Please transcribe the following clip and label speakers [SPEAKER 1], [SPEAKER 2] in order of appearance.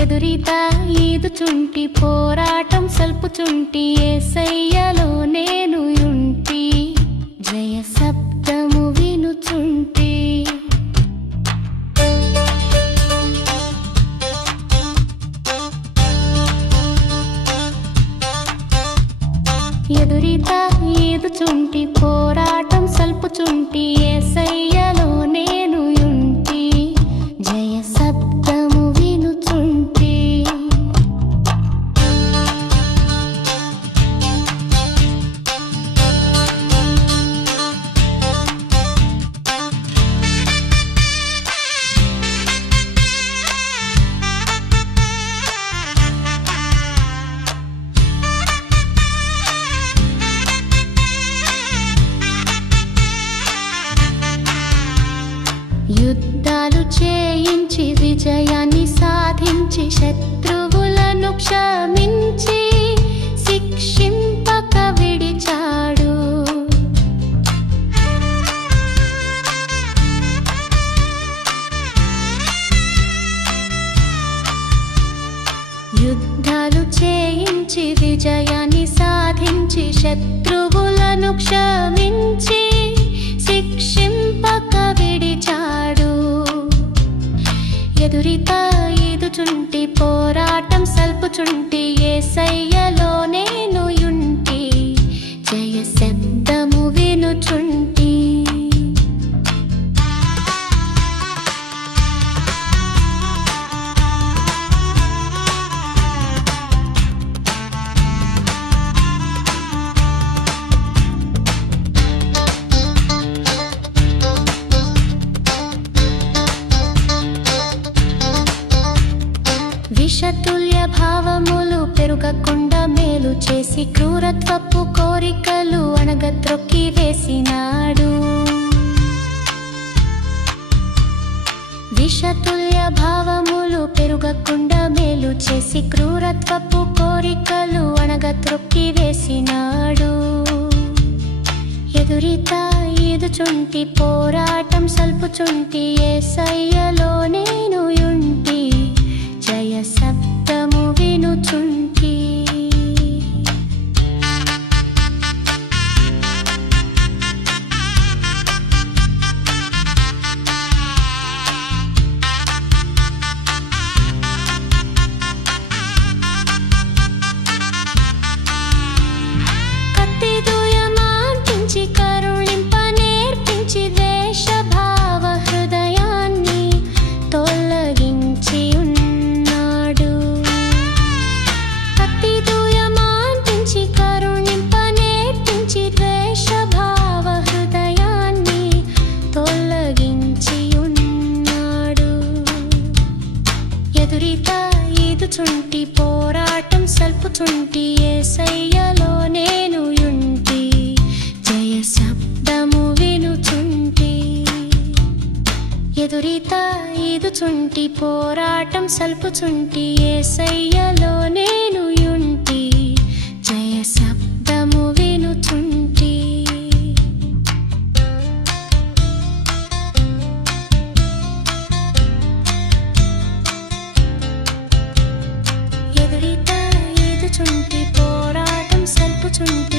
[SPEAKER 1] ఎదురీత ఈదుచుంటి పోరాటం సల్పుచుంటి ఏసయ్యలో నేను ఎదురీత ఈదుచుంటి పోరాటం సల్పుచుంటి యుద్ధాలు చేయించి విజయాన్ని సాధించి శత్రువులను క్షమించి శిక్షింపక విడిచాడు. యుద్ధాలు చేయించి విజయాన్ని సాధించి శత్రువులను క్షమించి ఎదురిత ఈదుచుంటి పోరాటం సల్పుచుంటి ఏసయ్యలో నేను యుంటి. జయ విషతుల్య భావములు పెరుగకుండా మేలు చేసి క్రూరత్వపు కోరికలు అణగత్రొక్కి వేసినాడు. విషతుల్య భావములు పెరుగకుండా మేలు చేసి క్రూరత్వపు కోరికలు అణగత్రొక్కి వేసినాడు. ఎదురిత ఈదుచుంటి పోరాటం సల్పుచుంటి ఏసయ్యలో నేను యుంటి ఎదురిత ఈదుచుంటి పోరాటం సల్పుచుంటి ఏసయ్యలో నేను యుంటి. జయ శబ్దము వినుచుంటి. ఎదురిత ఈదుచుంటి పోరాటం సల్పుచుంటి ఏసయ్యలో నేను to be